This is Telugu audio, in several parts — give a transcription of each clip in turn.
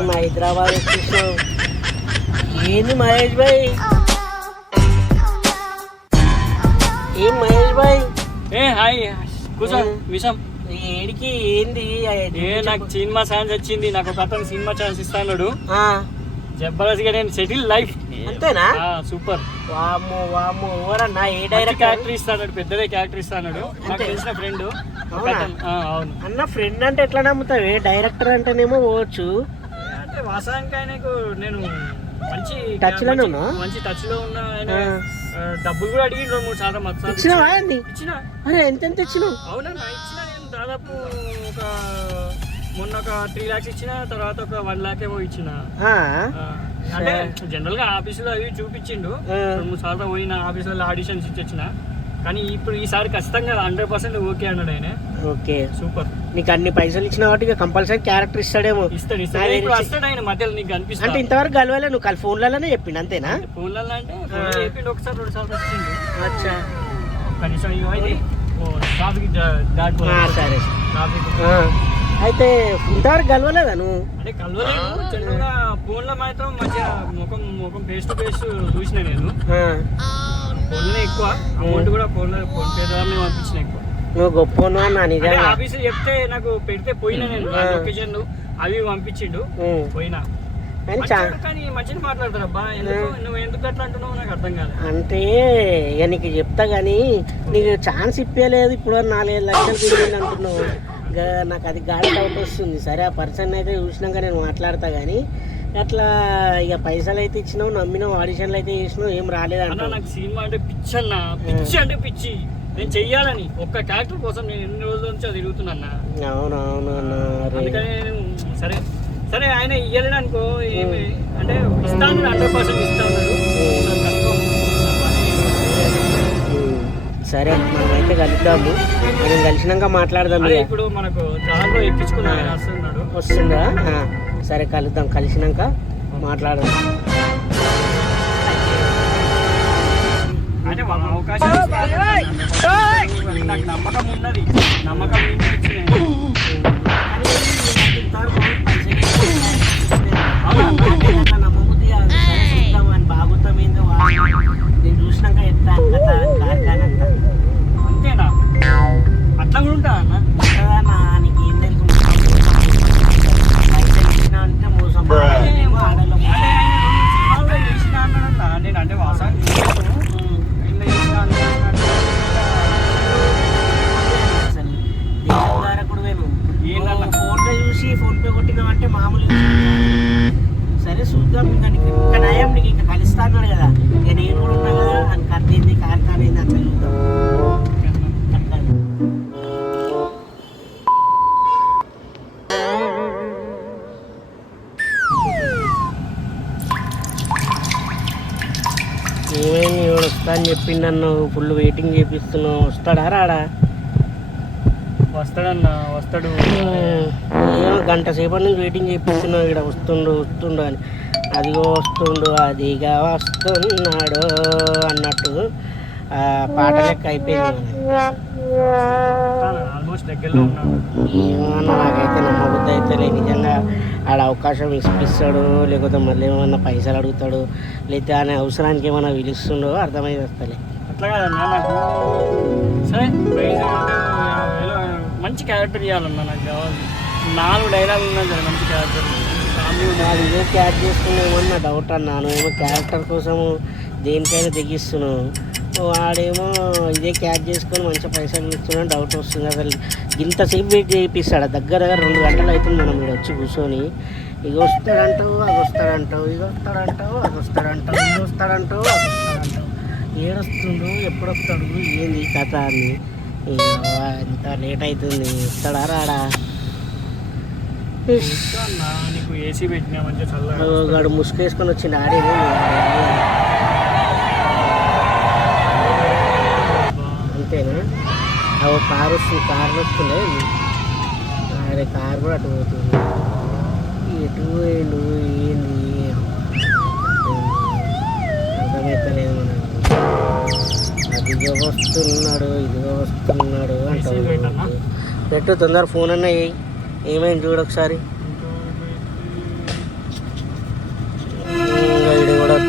మేము హైదరాబాద్ వచ్చేసాం. ఏంది మహేష్ భాయ్? ఏం మహేష్ భాయ్? హాయ్ కూర్చో విషం. ఏడికి ఏంది? నాకు సినిమా ఛాన్స్ వచ్చింది. నాకు ఒక అతను సినిమా ఛాన్స్ ఇస్తాడు. జబర్దస్త్ గా నేను సెటిల్ లైఫ్. అంతేనా? సూపర్. వామ్మో వామ్మో, ఎవరన్నా? ఏ డైరెక్టర్? క్యారెక్టర్ ఇస్తాడు, పెద్దదే క్యారెక్టర్ ఇస్తాడు. నాకు తెలిసిన ఫ్రెండ్. అవును అన్న, ఫ్రెండ్ అంటే ఎట్లా నమ్ముతావే? డైరెక్టర్ అంటేనేమో పోవచ్చు. అంటే వాస్తవానికి ఆయనకు నేను మంచి టచ్ లోనే ఉన్నా, మంచి టచ్ లో ఉన్నా. ఆయన డబ్బులు కూడా అడిగి 2-3 సార్లు ఇచ్చినావా? ఇచ్చిన. అరే ఎంత ఇచ్చినావు? అవునన్నా ఇచ్చిన. నేను దాదాపు మొన్న ఒక 3 lakhs ఇచ్చిన, తర్వాత ఒక 1 lakh ఏమో ఇచ్చిన. అంటే జనరల్ గా ఆఫీసులో అవి చూపించిండు. 2-3 సార్లు పోయిన ఆఫీసులో ఆడిషన్స్ ఇచ్చిన. కానీ ఇప్పుడు ఈసారి ఖచ్చితంగా 100% ఓకే అన్నాడు ఆయన. Okay super. నీకు అన్ని పైసలు ఇచ్చిన వాటి కంపల్సరీ క్యారెక్టర్ ఇస్తాడేమో. ఇస్తాడు. ఇప్పుడు వస్తాడు ఆయన మధ్యలో. నీకు అనిపిస్తుంది అంటే ఇంతవరకు కలవాలే? నువ్వు ఫోన్లలోనే చెప్పిండు అంతేనా? ఫోన్లలో అంటే చెప్పిండు. ఒకసారి 2 సార్లు వచ్చిండు. అచ్చా. కనీసం ఇది ట్రాఫిక్ దాటి. సరే ట్రాఫిక్. అయితే ఇంతవరకు కలవలేదా నువ్వు? అంటే కలవలేదు. జనరల్గా ఫోన్లో మాత్రం మంచిగా ముఖం ఫేస్ టు ఫేస్ చూసిన. నేను ఫోన్లోనే ఎక్కువ అమౌంట్ కూడా ఫోన్ పే ద్వారా పంపించిన ఎక్కువ. నువ్వు గొప్ప ఆఫీసు చెప్తే నాకు పెడితే పోయినా. నేను లొకేషన్ అవి పంపించిండు. పోయినా కానీ మంచిగా మాట్లాడతారు. అబ్బా నువ్వు ఎందుకు అట్లా అంటున్నావు నాకు అర్థం కాదు. అంటే ఇక నీకు చెప్తా గానీ నీకు ఛాన్స్ ఇప్పలేదు. ఇప్పుడు 4-5 లక్షలు తిరిగింది అంటున్నావు. నాకు అది గాడి డౌట్ వస్తుంది. సరే ఆ పర్సన్ అయితే చూసినాక నేను మాట్లాడతా కానీ అట్లా ఇక పైసలు అయితే ఇచ్చినావు, నమ్మినావు, ఆడిషన్లు అయితే చేసినావు, ఏం రాలేదన్న. నాకు సినిమా అంటే పిచ్చి అన్న. పిచ్చి అంటే పిచ్చి. నేను చెయ్యాలని ఒక్క క్యారెక్టర్ కోసం నేను ఎన్ని రోజుల నుంచి తిరుగుతున్నా. అవునవును అన్న. అందుకని నేను సరే సరే ఆయన ఇయ్యలేడు అనుకో. ఏమి అంటే ఇస్తాను, 100% ఇస్తాను. సరే మనమైతే కలుద్దాము. మనం కలిసినాక మాట్లాడదాం. ఇప్పుడు మనకు జాబ్లో ఎక్కించుకున్నా వస్తుందా? సరే కలుద్దాం. కలిసినాక మాట్లాడదాం. అంటే అవకాశం నాకు నమ్మకం ఉన్నది. నమ్మకం నమ్మబుద్ధి చూద్దామని బాగుతాం. ఏందో నేను చూసినాక ఎట్లా కార్ఖానంతా అంతేనా? అట్లా కూడా ఉంటా అన్న. ఉంటుందా? నీకు ఏం తెలుసు? పైసలు ఇచ్చినా అంటే మోసం. చేసినా అన్నా నేను. అంటే వాసానికి ఫోన్పే చూసి ఫోన్పే కొట్టినామంటే మామూలు. సరే చూద్దాం. ఇంకా నీకు ఇంకా నయం. నీకు ఇంకా కలుస్తా అన్నాడు కదా. ఇక నేను కూడా ఉన్నా కదా. అని కట్టేంది కార్ఖాన ఏంది అంత చూద్దాం. ఏమైంది? ఎవడు వస్తా అని చెప్పిండు. నన్ను ఫుల్ వెయిటింగ్ చేపిస్తున్నావు. వస్తాడా రాడా? వస్తాడన్నా. వస్తాడు. ఏమో గంట సేపటి నుంచి వెయిటింగ్ చేపిస్తున్నావు. ఇక్కడ వస్తుండు అని. అదిగో వస్తుండు, అదిగా వస్తున్నాడు అన్నట్టు పాట లెక్క అయిపోయింది. ఆల్మోస్ట్ దగ్గరలో ఉన్నాడు. ఏమన్నా నాకైతే నమ్మబుద్ధి అయితే లేదు. నిజంగా ఆడ అవకాశం ఇప్పిస్తాడు, లేకపోతే మళ్ళీ ఏమన్నా పైసలు అడుగుతాడు, లేకపోతే ఆయన అవసరానికి ఏమైనా పిలుస్తుండో అర్థమైంది. వస్తలే. అట్లా కాదన్నా. నాకు సరే మంచి క్యారెక్టర్ ఇవ్వాలన్నా. నాకు కావాలి. 4 డైలాగులు ఉన్నా సరే మంచి క్యారెక్టర్. వాళ్ళు ఇదే క్యాచ్ చేసుకున్నామో నా డౌట్ అన్నాను. ఏమో క్యారెక్టర్ కోసము దేనికైనా తెగిస్తున్నావు. వాడేమో ఇదే క్యాచ్ చేసుకొని మంచిగా పైసలు ఇస్తున్నా డౌట్ వస్తుంది. అసలు ఇంతసేపు వెయిట్ చేయిస్తాడు. దగ్గర 2 గంటలు అవుతుంది మనం ఇక్కడ వచ్చి కూర్చొని. ఇక వస్తాడంటావు, అది వస్తాడంటావు, ఇక వస్తాడంటావు, అది వస్తాడంటావు, ఇది వస్తాడంటావు, అది వస్తాడంటావు. ఏడొస్తుండు, ఎప్పుడు వస్తాడు, ఏంది కథ అని. ఇంత లేట్ అవుతుంది. వస్తాడా రాడా? నీకు ఏసీ పెట్టినా మంచిగా చల్లగా. వాడు ముసుకేసుకొని వచ్చింది. ఆడేది అంతేనా? ఓ కారు వస్తుంది. కార్లు వస్తుండే. అరే కారు కూడా అటు పోతుంది. ఎటు పోయిండు ఏంది అర్థమైతలేదు మనకు. అదిగో వస్తున్నాడు, ఇదిగో వస్తున్నాడు అంటాడు. పెట్టు తొందర ఫోన్ అన్నా ఏమైంది చూడు ఒకసారి.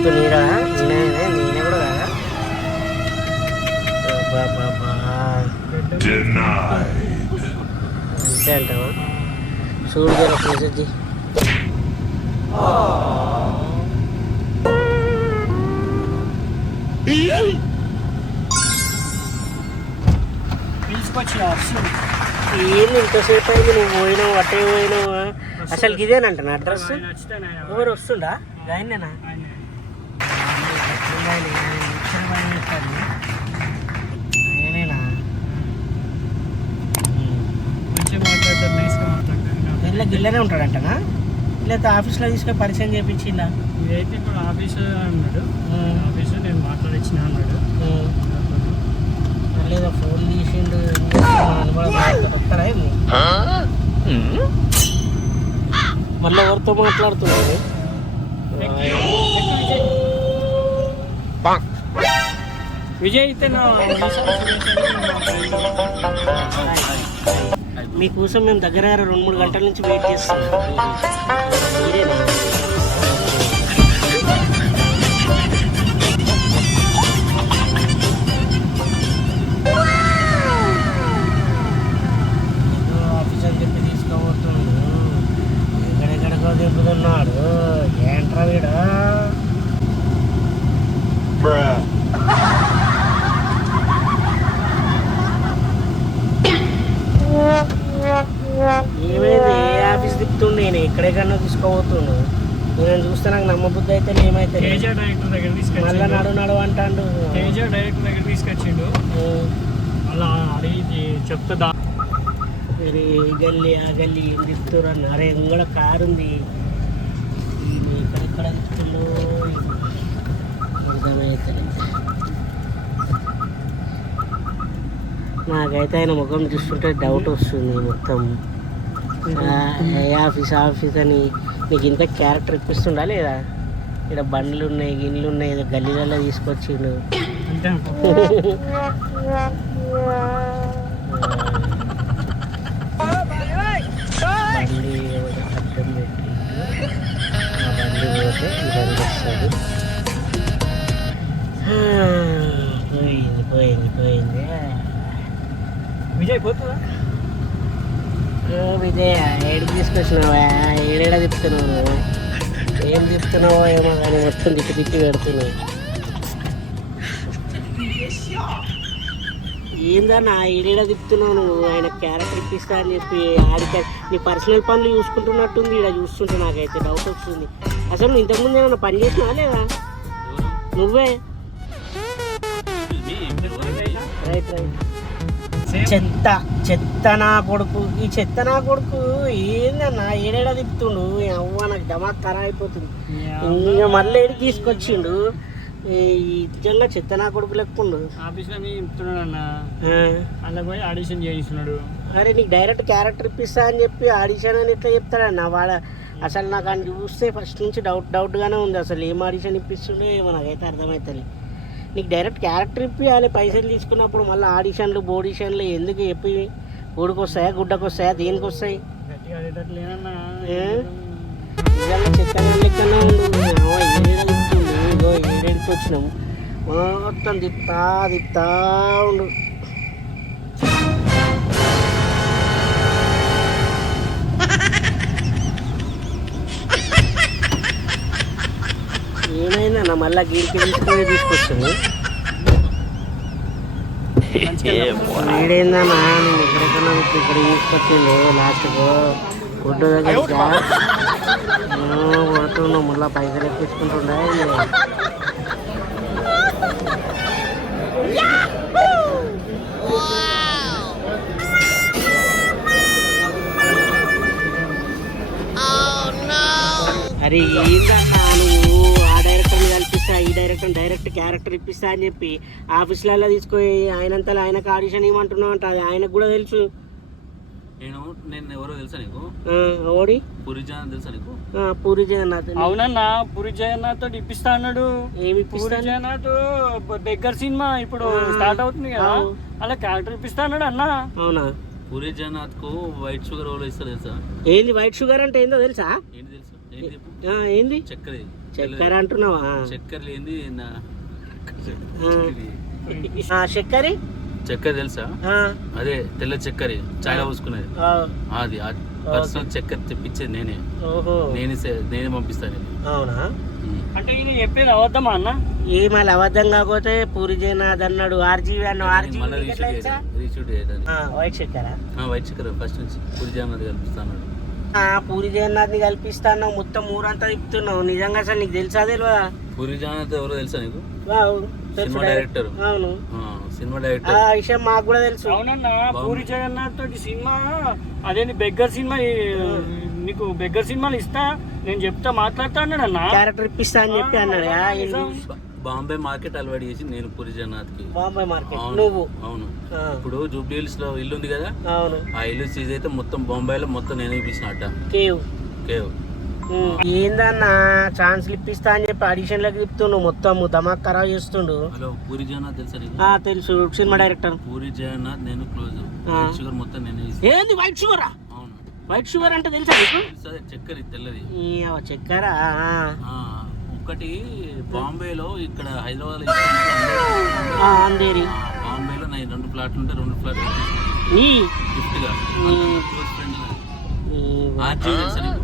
డైరెక్ట్ నీరా నేనే కూడా కదా అంతే అంటావా చూడు జర మెసేజ్ ఏంది ఇంతసేపు అయింది నువ్వు పోయినావు అట్టే పోయినావు అసలు ఇదేనంట నా అడ్రస్ ఎవరు వస్తుందా ఆయనేనా నేనేనా వెళ్ళ గిల్లనే ఉంటాడంటనా లేకపోతే ఆఫీస్లో తీసుకొని పరిచయం చేయించిందా ఇదైతే ఇప్పుడు ఆఫీస్ అన్నాడు ఆఫీసు నేను మాట్లాడించిన అన్నాడు లేదా ఫోన్ తీసిండు వస్తాడా మళ్ళీ ఎవరితో మాట్లాడుతున్నాడు విజయ్ అయితే మీకోసం మేము దగ్గర 2-3 గంటల నుంచి వెయిట్ చేస్తున్నాం ఆఫీస్ అని చెప్పి తీసుకోబోతున్నాడు ఎక్కడెక్కడికో దింపుతున్నాడు ఏంట్రా వీడా ఏమైంది ఏ ఆఫీస్ తిప్పుతుండు నేను ఎక్కడెక్కడో తీసుకోబోతుండు నేను చూస్తే నాకు నమ్మబుద్ధి అయితే ఏమైతే మళ్ళీ నడు అంటాడు తేజ డైరెక్టర్ దగ్గర తీసుకొచ్చిండు అలా అడిగి చెప్తా అరే గల్లీ ఆ గల్లీ ఏం తిప్పుతారు అన్న అరే కూడా కారు ఉంది ఎక్కడెక్కడ తిప్పుతుండో అర్థమైతే నాకైతే ఆయన ముఖం చూస్తుంటే డౌట్ వస్తుంది మొత్తం ఆఫీస్ అని నీకు ఇంత క్యారెక్టర్ ఇప్పిస్తుండా లేదా ఇక్కడ బండ్లు ఉన్నాయి గిన్నెలు ఉన్నాయి ఏదో గల్లీలలో తీసుకొచ్చిండు బండి అడ్డం పెట్టి ఆ బండి పోతే బండి వస్తుంది పోయింది విజయ్ పోతుందా విజయ్ ఏడికి తీసుకొచ్చినావా ఏడేడా తిప్పుతున్నావు నువ్వు ఏం తిప్పుతున్నావో ఏమో కానీ మొత్తం తిప్పి పెడుతున్నావు ఏందన్నా ఏడేడా తిప్పుతున్నావు నువ్వు ఆయన క్యారెక్టర్ ఇప్పిస్తా అని చెప్పి ఆడికి నీ పర్సనల్ పనులు చూసుకుంటున్నట్టుంది ఇక్కడ చూస్తుంటే నాకైతే డౌట్ వస్తుంది అసలు నువ్వు ఇంతకుముందు ఏమన్నా పని చేసినావా లేదా నువ్వే రైట్ చెత్త నా కొడుకు ఈ చెత్త నా కొడుకు ఏందన్నా ఏడేడా తిప్పుతుండు అవ్వ నాకు దమాక్ ఖరా అయిపోతుంది ఇంకా మళ్ళీ ఏడికి తీసుకొచ్చిండు నిజంగా చెత్త నా కొడుకు లెక్కుండు ఆఫీస్లో చెప్తున్నాడు అన్న అలా పోయి ఆడిషన్ చేయిస్తున్నాడు అరే నీకు డైరెక్ట్ క్యారెక్టర్ ఇప్పిస్తా అని చెప్పి ఆడిషన్ అని ఎట్లా చెప్తాడన్న వాడ అసలు నాకు అని చూస్తే ఫస్ట్ నుంచి డౌట్గానే ఉంది అసలు ఏం ఆడిషన్ ఇప్పిస్తుండో ఏమో నాకైతే అర్థమవుతుంది నీకు డైరెక్ట్ క్యారెక్టర్ ఇప్పియాలి పైసలు తీసుకున్నప్పుడు మళ్ళీ ఆడిషన్లు బోడిషన్లు ఎందుకు చెప్పి ఊడికి వస్తాయా గుడ్డకు వస్తాయా దేనికి వస్తాయి నిజంగా చెత్తగా లెక్కనే ఉండు ఏడేడికి వచ్చినాము మొత్తం తిప్పుతా ఉండు ఏమైందన్నా మళ్ళీ గీడికి తీసుకొచ్చింది వీడేందన్నా నేను ఎక్కడెక్కడో ఇక్కడ తీసుకొచ్చిండు లాస్ట్కు గుడ్డు దగ్గర కొడుతున్నావు మళ్ళీ పైసలు ఎక్కించుకుంటుండే అరే ఏందన్నా నువ్వు ఆ డైరెక్టర్ని కల్పిస్తా ఈ డైరెక్ట్ క్యారెక్టర్ ఇప్పిస్తా అని చెప్పి ఆఫీసులలో తీసుకొని ఆయనంతలో ఆయనకు ఆడిషన్ ఇవ్వమంటున్నావు అంట అది ఆయనకు కూడా తెలుసు నేను ఎవరో తెలుసా నీకు ఓడి పూరి జగన్నాథ్ తెలుసా నీకు పూరి జగన్నాథ్ అవునన్నా పూరి జగన్నాథ్ తోటి ఇప్పిస్తా అన్నాడు ఏమి పూరి జగన్నాథ్ బెగ్గర్ సినిమా ఇప్పుడు స్టార్ట్ అవుతుంది కదా అలా క్యారెక్టర్ ఇప్పిస్తా అన్నాడు అన్న అవునా పూరి జగన్నాథ్ కు వైట్ షుగర్ ఎవరో ఇస్తారు తెలుసా ఏంది వైట్ షుగర్ అంటే ఏందో తెలుసా ఏంటి తెలుసు ఏంది చెప్పు? ఏంది చక్కెర చక్కెర అంటున్నావా? చక్కెర లేని చక్కెర చక్కెర తెలుసా? అదే తెల్ల చక్కెర చాయ్ పోసుకునేది అది పర్సనల్ చక్కెర తెప్పించేది నేనే. నేనే పంపిస్తాను. అవునా? అంటే ఈయన చెప్పేది అబద్ధమా అన్న? మళ్ళీ అబద్ధం కాకపోతే పూరి జగన్నాథ్ అన్నాడు ఆర్జీవి అన్నాడు. వైట్ చక్కెర వైట్ చక్కెర ఫస్ట్ నుంచి పూరి జగన్నాథ్ కల్పిస్తాను. పూరి జగన్నాథ్ ని కల్పిస్తాను, మొత్తం ఊరంతా తిప్పుతున్నావు. నిజంగా అసలు నీకు తెలుసా తెలియదా? పూరి జగన్నాథ్ ఎవరో తెలుసా నీకు? Cinema director. అవును, సినిమా డైరెక్టర్. ఆ విషయం మాకు కూడా తెలుసు. అవునన్నా, పూరి జగన్నాథ్ తోటి సినిమా అదేంటి బెగ్గర్ సినిమా, నీకు బెగ్గర్ సినిమాలు ఇస్తా నేను చెప్తా మాట్లాడతా అన్నాడు అన్న. క్యారెక్టర్ ఇప్పిస్తా అని చెప్పి అన్నాడు. బాంబే మార్కెట్ అలవాటు చేసి నేను పూరి జగన్నాథ్ కి. బాంబే మార్కెట్ నువ్వు? అవును. ఇప్పుడు జూబ్లీ హిల్స్ లో ఇల్లు ఉంది కదా, అవును, ఆ ఇల్లు సీజ్ అయితే మొత్తం బాంబేలో మొత్తం నేను ఇప్పించినట్ట. కేవ్ కేవ్ ఏందన్నా ఛాన్స్లు ఇప్పిస్తా అని చెప్పి ఆడిషన్ లకి తిప్పుతుండు, మొత్తం దమాక్ ఖరాబ్ చేస్తుండు. హలో, పూరి జగన్నాథ్ తెలుసా? తెలుసు, సినిమా డైరెక్టర్. పూరి జగన్నాథ్ నేను క్లోజ్. వైట్ షుగర్ మొత్తం నేను. ఏంది వైట్ షుగర్? అవును, వైట్ షుగర్ అంటే తెలుసా నీకు? చక్కెర తెల్లది చక్కెర. ఒకటి బాంబేలో, ఇక్కడ హైదరాబాద్ అందేరి. బాంబేలో నా 2 ప్లాట్లు ఉంటే 2 ప్లాట్లు గిఫ్ట్ గా క్లోజ్ ఫ్రెండ్. ఆర్జీ తెలుసా నీకు?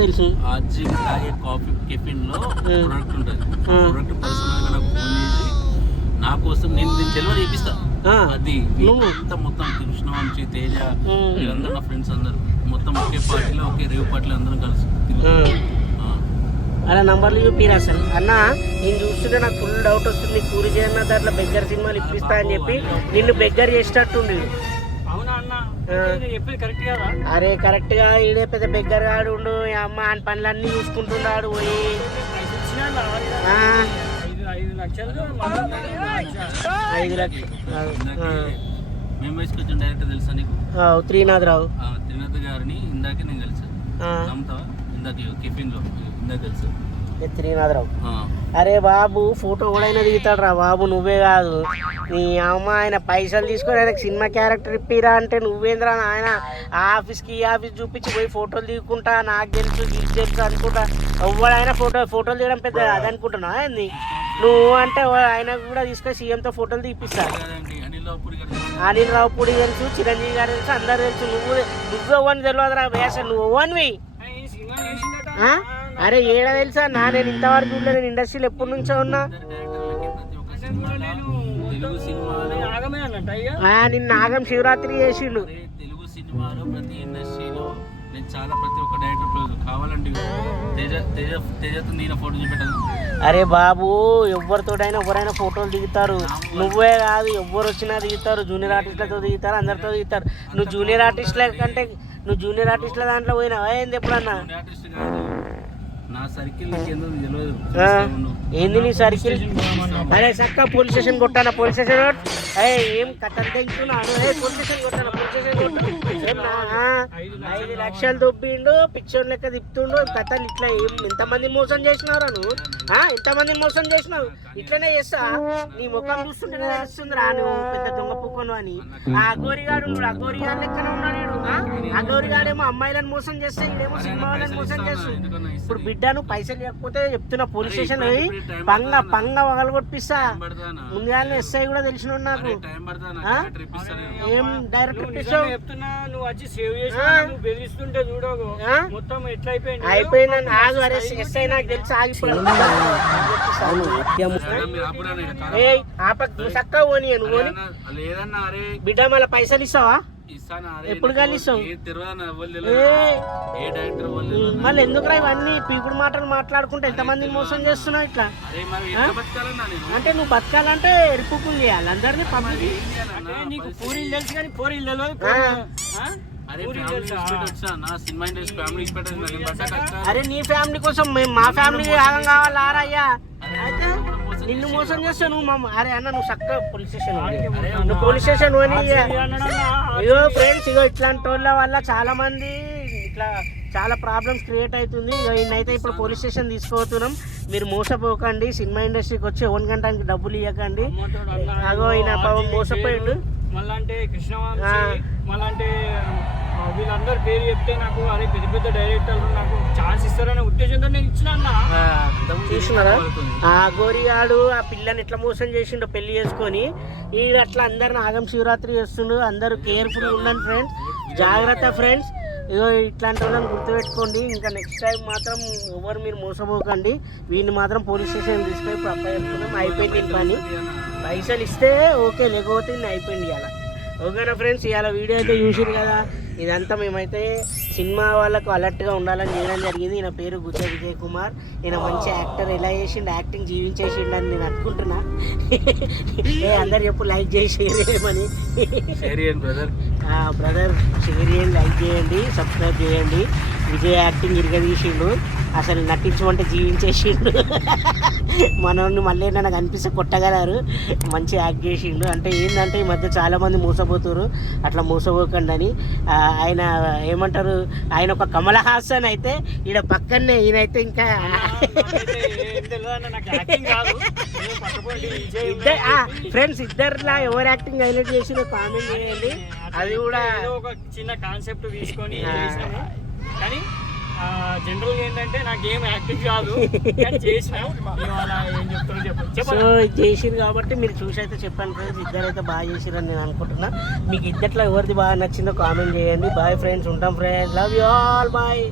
తెలుసు. ఆర్జీ తాగే కాఫీ కెఫిన్ లో ప్రొడక్ట్ ఉంటుంది. ప్రొడక్ట్ పర్సనల్ గా నాకు ఫోన్ చేసి నా కోసం నేను డెలివరీ చేపిస్తా. అది మొత్తం కృష్ణవంశీ, తేజ, వీళ్ళందరూ నా ఫ్రెండ్స్ అందరు మొత్తం ఒకే పార్టీలో, ఒకే రేవ్ పార్టీలో అందరం కలిసి అలా నంబర్లు చూపిరా అసలు. అన్న నేను చూస్తుంటే నాకు ఫుల్ డౌట్ వస్తుంది. పూరి జగన్నాథ్ దాంట్లో బెగ్గర్ సినిమాలు ఇప్పిస్తా అని చెప్పి నిన్ను బెగ్గర్ చేసేటట్టుండి. అరే కరెక్ట్ గా ఈడే పెద్ద బెగ్గర్ గాడు ఉండు, అమ్మ ఆయన పనులన్నీ చూసుకుంటున్నాడు. పోయి 5 లక్షలు మెంబర్స్ కొంచెం డైరెక్టర్ తెలుసా నీకు? త్రీనాథ్ రావు. త్రినాథ్ గారిని ఇందాక నేను కలిసాను. నమ్ముతావా? ఇందాక కెఫిన్ లో ఇందాక తెలుసు త్రీనాథరావు. అరే బాబు, ఫోటో కూడా అయినా దిగుతాడు రా బాబు, నువ్వే కాదు. నీ అమ్మ ఆయన పైసలు తీసుకొని ఆయనకు సినిమా క్యారెక్టర్ ఇప్పిరా అంటే నువ్వేంద్రా ఆయన ఆఫీస్కి ఈ ఆఫీస్ చూపించి పోయి ఫోటోలు దిగుకుంటా, నాకు తెలుసు ఇది తెలుసు అనుకుంటా. ఎవడైనా ఫోటోలు తీయడం పెద్ద అది అనుకుంటున్నా ఏంది? నువ్వు అంటే ఆయన కూడా తీసుకొని సీఎంతో ఫోటోలు తీపిస్తా. అనిల్ రావుపూడి తెలుసు, చిరంజీవి గారు తెలుసు, అందరు తెలుసు. నువ్వెవ్వని తెలియదురా వేస, నువ్వు ఎవ్వనివి. అరే ఏడా తెలుసా నా, నేను ఇంతవరకు చూడలేదు. నేను ఇండస్ట్రీలో ఎప్పటి నుంచో ఉన్నా. నిన్న నాగం శివరాత్రి చేసిండు. తెలుగు సినిమాలో ప్రతి ఇండస్ట్రీలో నేను ప్రతి ఒక్క డైరెక్టర్ కావాలంటే తేజతో నేను ఫోటో చూపెట్టాను. అరే బాబు, ఎవరితోటైనా ఎవరైనా ఫోటోలు దిగుతారు. నువ్వే కాదు, ఎవరు వచ్చినా దిగుతారు. జూనియర్ ఆర్టిస్టులతో దిగుతారు, అందరితో దిగుతారు. నువ్వు జూనియర్ ఆర్టిస్టుల దాంట్లో పోయినావా ఏంది ఎప్పుడన్నా? ఏంది నీ సర్కిల్? అరే చక్క పోలీస్ స్టేషన్ కొట్టాను. పోలీస్ స్టేషన్ ఏం కథలు తెంచుకున్నాను. పోలీస్ స్టేషన్ కొట్టాను. పోలీస్ స్టేషన్ కొట్టాను. 5 లక్షలు దొబ్బిండు, పిక్చర్ లెక్క తిప్పుతుండు. కథలు ఇట్లా ఎంతమంది మోసం చేసినావురా నువ్వు? ఎంతమందిని మోసం చేసినావు? ఇట్లనే చేస్తా నీ ముఖం చూస్తుంటే తెలుస్తుంది రా నువ్వు పెద్ద దొంగ పుక్కను అని. ఆ అఘోరిగాడు నువ్వు అఘోరిగాడు లెక్కనే ఉన్నాడు. అఘోరిగాడేమో అమ్మాయిలను మోసం చేస్తే, ఇదేమో సినిమా వాళ్ళని మోసం చేస్తాడు. ఇప్పుడు బిడ్డ నువ్వు పైసలు లేకపోతే చెప్తున్నా, పోలీస్ స్టేషన్ పోయి పంగ వగలు కొట్టిస్తా. ముందుగానే ఎస్ఐ కూడా తెలిసిన నాకు. ఏం డైరెక్టర్ ఇప్పిస్తావు? అయిపోయిందని ఆగు. అరే ఎస్ఐ నాకు తెలిసి ఆగిపోయాడు. చక్కగా పోనీ నువ్వు బిడ్డ, మళ్ళీ పైసలు ఇస్తావా? ఎప్పుడు కలిస్తావు? మళ్ళీ ఎందుకురా ఇవన్నీ పీకుడు మాటలు మాట్లాడుకుంటే ఎంతమందిని మోసం చేస్తున్నావు ఇట్లా? అంటే నువ్వు బతకాలంటే ఎరుపుకులు చేయాలి అందరినీ. నీకు పూరీలు తెలుసు కానీ పూరీలు తెలియదు. అరే నీ ఫ్యామిలీ కోసం మేము మా ఫ్యామిలీ ఆగం కావాలి ఆరయ్యా. అయితే నిన్ను మోసం చేస్తా నువ్వు. అరే అన్న నువ్వు చక్కగా పోలీస్ స్టేషన్ నువ్వు పోలీస్ స్టేషన్ పోనీ. ఇగో ఫ్రెండ్స్, ఇగో ఇట్లాంటి వాళ్ళ వల్ల చాలా ప్రాబ్లమ్స్ క్రియేట్ అవుతుంది. ఈయనైతే ఇప్పుడు పోలీస్ స్టేషన్ తీసుకుపోతున్నాం. మీరు మోసపోకండి. సినిమా ఇండస్ట్రీకి వచ్చి 1 గంటకి డబ్బులు ఇవ్వకండి. అగో ఈయన మోసపోయిండు. మళ్ళీ కృష్ణవంశీ, మళ్ళీ వీళ్ళందరూ పేరు చెప్తే నాకు అదే పెద్ద పెద్ద డైరెక్టర్లు నాకు ఛాన్స్ ఇస్తారనే ఉద్దేశంతో నేను ఇచ్చిన అన్న. చూస్తున్నారా ఆ గోరిగాడు ఆ పిల్లని ఎట్లా మోసం చేసిండో పెళ్లి చేసుకొని, ఈడు అట్లా అందరిని ఆగం శివరాత్రి చేస్తుండు. అందరూ కేర్ఫుల్ ఉండండి ఫ్రెండ్స్, జాగ్రత్త ఫ్రెండ్స్. ఇగో ఇట్లాంటి వాళ్ళని గుర్తుపెట్టుకోండి. ఇంకా నెక్స్ట్ టైం మాత్రం ఎవరు మీరు మోసపోకండి. వీడిని మాత్రం పోలీస్ స్టేషన్ తీసుకొని ఇప్పుడు అబ్బాయి చెప్తున్నాం, అయిపోయింది దీని పని. పైసలు ఇస్తే ఓకే, లేకపోతే నేను అయిపోయింది ఇవాళ. ఓకేనా ఫ్రెండ్స్, ఇవాళ వీడియో అయితే చూసిరు కదా. ఇదంతా మేమైతే సినిమా వాళ్ళకు అలర్ట్గా ఉండాలని చేయడం జరిగింది. ఈయన పేరు గుజ్జ విజయ్ కుమార్. ఈయన మంచి యాక్టర్, ఎలా చేసిండు యాక్టింగ్ జీవించేసిండు అని నేను అనుకుంటున్నా. అందరు చెప్పు లైక్ చేసి షేర్ చేయమని. బ్రదర్ బ్రదర్ షేర్ చేయండి, లైక్ చేయండి, సబ్స్క్రైబ్ చేయండి. విజయ్ యాక్టింగ్ ఇరగదీసిండు, అసలు నటించమంటే జీవించేసిండు. మనోడిని మళ్ళీ నాకు అనిపిస్తే కొట్టగలరు, మంచి యాక్ట్ చేసిండు. అంటే ఏంటంటే ఈ మధ్య చాలామంది మోసపోతున్నారు, అట్లా మోసపోకండి అని. ఆయన ఏమంటారు, ఆయన ఒక కమల్ హాసన్ అయితే ఈడ పక్కనే ఈయనైతే ఇంకా ఫ్రెండ్స్ ఇద్దరులా ఎవరు యాక్టింగ్ హైలైట్ చేసిందో కామెంట్ చేయండి. అది కూడా ఒక చిన్న కాన్సెప్ట్ తీసుకొని కానీ జనరల్ ఏంటంటే నాకు ఏం యాక్టింగ్ కాదు, చేసిన ఏం చెప్తారో చెప్పండి. సో ఇది చేసిరు కాబట్టి మీరు చూసి అయితే చెప్పండి ఫ్రెండ్స్. ఇద్దరైతే బాగా చేసిరని నేను అనుకుంటున్నా. మీకు ఇద్దట్లో ఎవరిది బాగా నచ్చిందో కామెంట్ చేయండి. బాయ్ ఫ్రెండ్స్, ఉంటాం friends, love you all, bye.